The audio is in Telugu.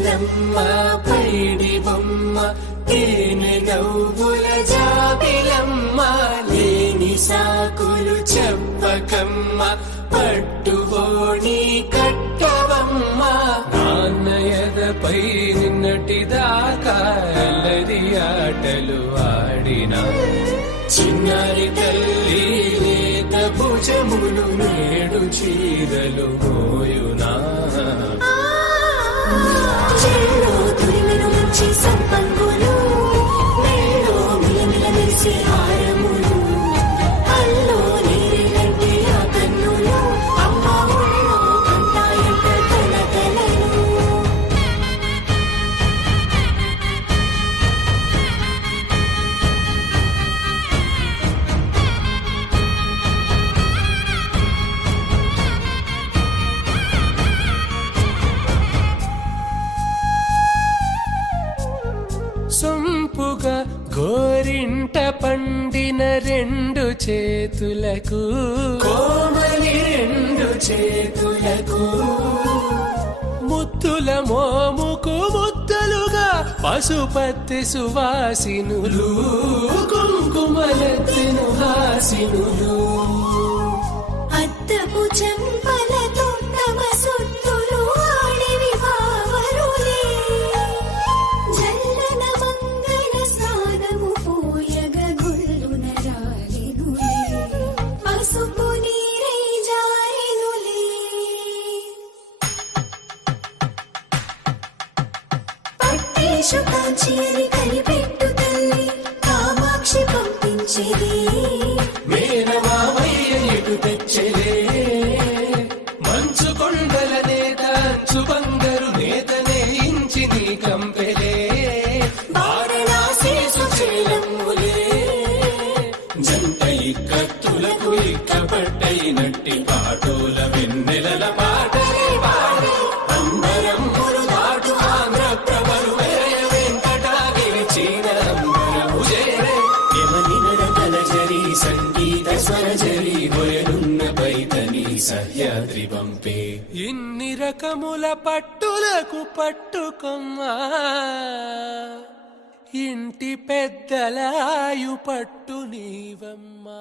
వెన్నెలమ్మ పైడి బొమ్మ తేనె నవ్వుల జాబిలమ్మ లేని సాకులు చెప్పకమ్మ పట్టుబోణి కట్టవమ్మ నాన్నయదపై నిన్నటిదాకా అల్లరి ఆటలు ఆడినా చిన్నారి తల్లి లేత భుజములు నేడు చీరలు మోయునా సంపంగులు మెళ్ళో మిలమిల మెరిసే హారములు అల్లో నీరిలంటే ఆ కన్నులు అమ్మ ఒళ్ళో కంటాయంట కలకలను సొంపుగా గోరింట పండిన రెండు చేతులకు కోమలి రెండు చేతులకు ముద్దుల మోముకు ముద్దలుగా పశుపతి సువాసినులు కుంకుమలెత్తిను హాసినులు అద్దపు చెంపలతో తమ సుత్తులు ఆడివి బావరులే జల్లన మంగళ స్నానము పోయగ గుళ్ళున రాలినులే పసుపు నీరై జారినులే పట్టేషు కాంచేరి కలిపెట్టు తల్లి కామాక్షి పంపించేది మేనమామయ్య ఎటు తెచ్చలే మంచు కొండల నేత అంచు బంగారు నేతనే ఇంచి నీ కంపెలే వారణాసేసు చేలమ్ములే జంట ఇక్కత్తులకు ఇక్కపట్టయినట్టి పాటోల వెన్నెలల పాటలే పాడే అంబరమ్ములు దాటు ఆంధ్ర ప్రభలు వేయ వెంకటాగిరి చీన అంబరము చేరే యమని నడకల జరి సంగీత స్వరజరి బొయలున్న పైతని సహ్యాద్రి పంపే ఇన్ని రకముల పట్టులకు పట్టుకొమ్మా ఇంటి పెద్దలాయు పట్టు నీవమ్మా.